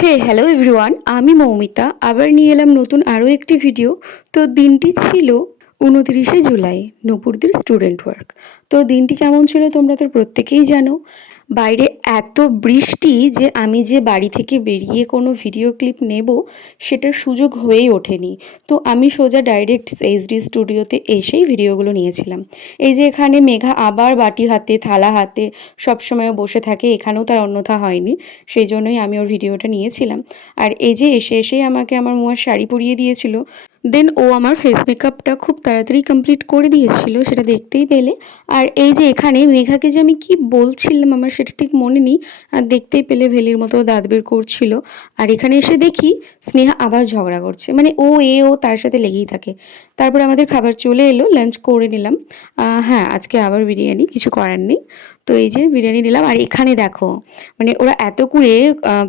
হে hello everyone, আমি মৌমিতা আবার নিয়ে এলাম নতুন আরও একটি ভিডিও। তো দিনটি ছিল 29শে জুলাই, নূপুরদের স্টুডেন্ট ওয়ার্ক। তো দিনটি কেমন ছিল তোমরা তো প্রত্যেকেই জানো। বাইরে এত বৃষ্টি যে আমি যে বাড়ি থেকে বেরিয়ে কোনো ভিডিও ক্লিপ নেব সেটার সুযোগ হয়েই ওঠেনি। তো আমি সোজা ডাইরেক্ট এইচডি স্টুডিওতে এসেই ভিডিওগুলো নিয়েছিলাম। এই যে এখানে মেঘা আবার বাটি হাতে থালা হাতে সবসময় বসে থাকে, এখানেও তার অন্যথা হয়নি, সেই জন্যই আমি ওর ভিডিওটা নিয়েছিলাম। আর এই যে এসেই আমাকে আমার মুয়ার শাড়ি পরিয়ে দিয়েছিল, দেন ও আমার ফেস মেকআপটা খুব তাড়াতাড়ি কমপ্লিট করে দিয়েছিল, সেটা দেখতেই পেলে। আর এই যে এখানে মেঘাকে যে আমি কি বলছিলাম আমার সেটা ঠিক মনে নেই, আর দেখতেই পেলে ভেলির মতো দাঁত বের করছিল। আর এখানে এসে দেখি স্নেহা আবার ঝগড়া করছে, মানে ও তার সাথে লেগেই থাকে। তারপর আমাদের খাবার চলে এলো, লাঞ্চ করে নিলাম। হ্যাঁ, আজকে আবার বিরিয়ানি, কিছু করার নেই। তো এই যে বিরিয়ানি নিলাম। আর এখানে দেখো, মানে ওরা এত করে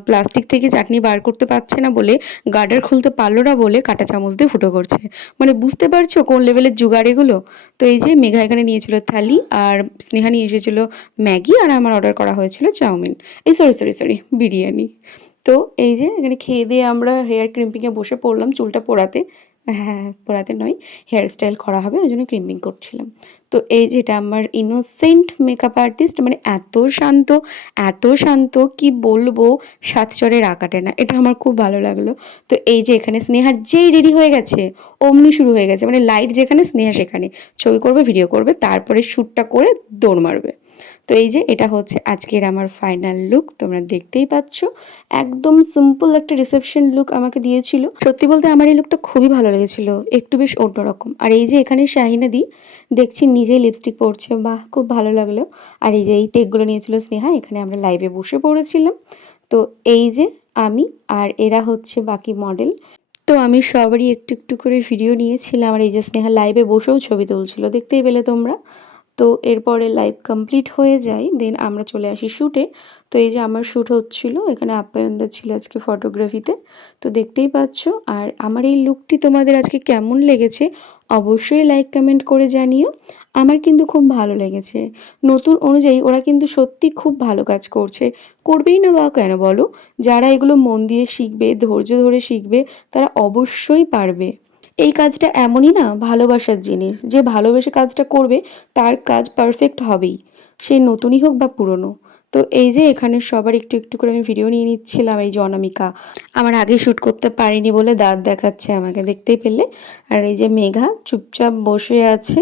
প্লাস্টিক থেকে চাটনি বার করতে পারছে না বলে, গার্ডার খুলতে পারলো না বলে কাঁটা চামচ দিয়ে ফুটো করছে। মানে বুঝতে পারছো কোন লেভেলের জুগাড় এগুলো। তো এই যে মেঘা এখানে নিয়েছিল থালি, আর স্নেহা নিয়ে এসেছিল ম্যাগি, আর আমার অর্ডার করা হয়েছিল চাউমিন, এই সরি বিরিয়ানি। তো এই যে এখানে খেয়ে দিয়ে আমরা হেয়ার ক্রিম্পিংয়ে বসে পড়লাম চুলটা পোড়াতে। হ্যাঁ, পোড়াতে নয়, হেয়ার স্টাইল করা হবে ওই জন্য ক্রিম্পিং করছিলাম। তো এই যেটা আমার ইনোসেন্ট মেকআপ আর্টিস্ট, মানে এত শান্ত কি বলবো, সাত চরের আকাটে না, এটা আমার খুব ভালো লাগলো। তো এই যে এখানে স্নেহার যেই রেডি হয়ে গেছে অমনি শুরু হয়ে গেছে, মানে লাইট যেখানে স্নেহা সেখানে ছবি করবে, ভিডিও করবে, তারপরে শ্যুটটা করে দৌড় মারবে। তো এই যে এটা হচ্ছে আজকের আমার ফাইনাল লুক, তোমরা দেখতেই পাচ্ছ। একদম সিম্পল একটা রিসেপশন লুক আমাকে দিয়েছিল। সত্যি বলতে আমার এই লুকটা খুবই ভালো লেগেছিল, একটু বেশ অন্যরকম। আর এই যে এখানে শাহিনা দি দেখছি নিজেই লিপস্টিক পরছে, বাহ খুব ভালো লাগলো। আর এই যে এই টেকগুলো নিয়েছিল স্নেহা, এখানে আমরা লাইভে বসে পড়েছিলাম। তো এই যে আমি, আর এরা হচ্ছে বাকি মডেল। তো আমি সবারই একটু একটু করে ভিডিও নিয়েছিলাম। আর এই যে স্নেহা লাইভে বসেও ছবি তুলছিল, দেখতেই পেলে তোমরা। তো এরপরে লাইভ কমপ্লিট হয়ে যায়, দেন আমরা চলে আসি শ্যুটে। তো এই যে আমার শ্যুট হচ্ছিল, এখানে আপ্যায়নদা ছিল আজকে ফটোগ্রাফিতে, তো দেখতেই পাচ্ছ। আর আমার এই লুকটি তোমাদের আজকে কেমন লেগেছে অবশ্যই লাইক কমেন্ট করে জানিও। আমার কিন্তু খুব ভালো লেগেছে, নতুন অনুযায়ী ওরা কিন্তু সত্যি খুব ভালো কাজ করছে। করবেই না বা কেন বলো, যারা এগুলো মন দিয়ে শিখবে, ধৈর্য ধরে শিখবে, তারা অবশ্যই পারবে। এই কাজটা এমনই না, ভালোবাসার জিনিস, যে ভালোবেসে কাজটা করবে তার কাজ পারফেক্ট হবেই, সে নতুনই হোক বা পুরনো। তো এই যে এখানে সবার একটু একটু করে আমি ভিডিও নিয়ে নিচ্ছিলাম। এই যে অনামিকা আমার আগে শ্যুট করতে পারিনি বলে দাঁত দেখাচ্ছে আমাকে, দেখতেই পেলে। আর এই যে মেঘা চুপচাপ বসে আছে।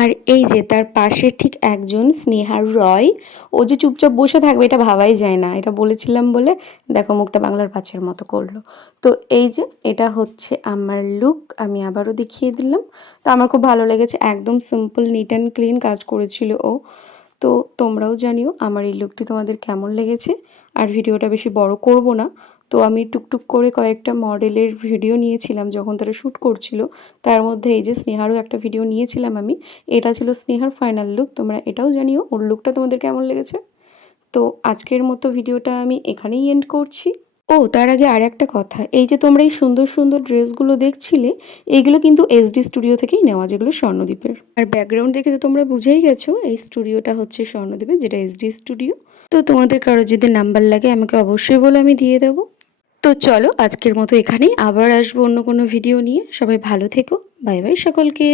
আর এই যে তার পাশে ঠিক একজন স্নেহার রয়, ও যে চুপচাপ বসে থাকবে এটা ভাবাই যায় না, এটা বলেছিলাম বলে দেখো মুখটা বাংলার পাঁচের মতো করলো। তো এই যে এটা হচ্ছে আমার লুক, আমি আবারও দেখিয়ে দিলাম। তো আমার খুব ভালো লেগেছে, একদম সিম্পল নিট অ্যান্ড ক্লিন কাজ করেছিল ও। তো তোমরাও জানিও আমার এই লুকটি তোমাদের কেমন লেগেছে। আর ভিডিওটা বেশি বড় করব না, তো আমি টুকটুক করে কয়েকটা মডেলের ভিডিও নিয়েছিলাম যখন তারা শ্যুট করছিল, তার মধ্যে এই যে স্নেহারও একটা ভিডিও নিয়েছিলাম আমি। এটা ছিল স্নেহার ফাইনাল লুক, তোমরা এটাও জানিও ওর লুকটা তোমাদের কেমন লেগেছে। তো আজকের মতো ভিডিওটা আমি এখানেই এন্ড করছি। ও তার আগে আর একটা কথা, এই যে তোমরা এই সুন্দর সুন্দর ড্রেসগুলো দেখছিলে, এইগুলো কিন্তু এসডি স্টুডিও থেকেই নেওয়া, যেগুলো স্বর্ণদ্বীপের। আর ব্যাকগ্রাউন্ড দেখে তো তোমরা বুঝেই গেছো এই স্টুডিওটা হচ্ছে স্বর্ণদ্বীপের, যেটা এসডি স্টুডিও। তো তোমাদের কারো যদি নাম্বার লাগে আমাকে অবশ্যই বলো, আমি দিয়ে দেবো। তো চলো আজকের মতো এখানেই, আবার আসবো অন্য কোনো ভিডিও নিয়ে। সবাই ভালো থেকো, বাই বাই সকলকে।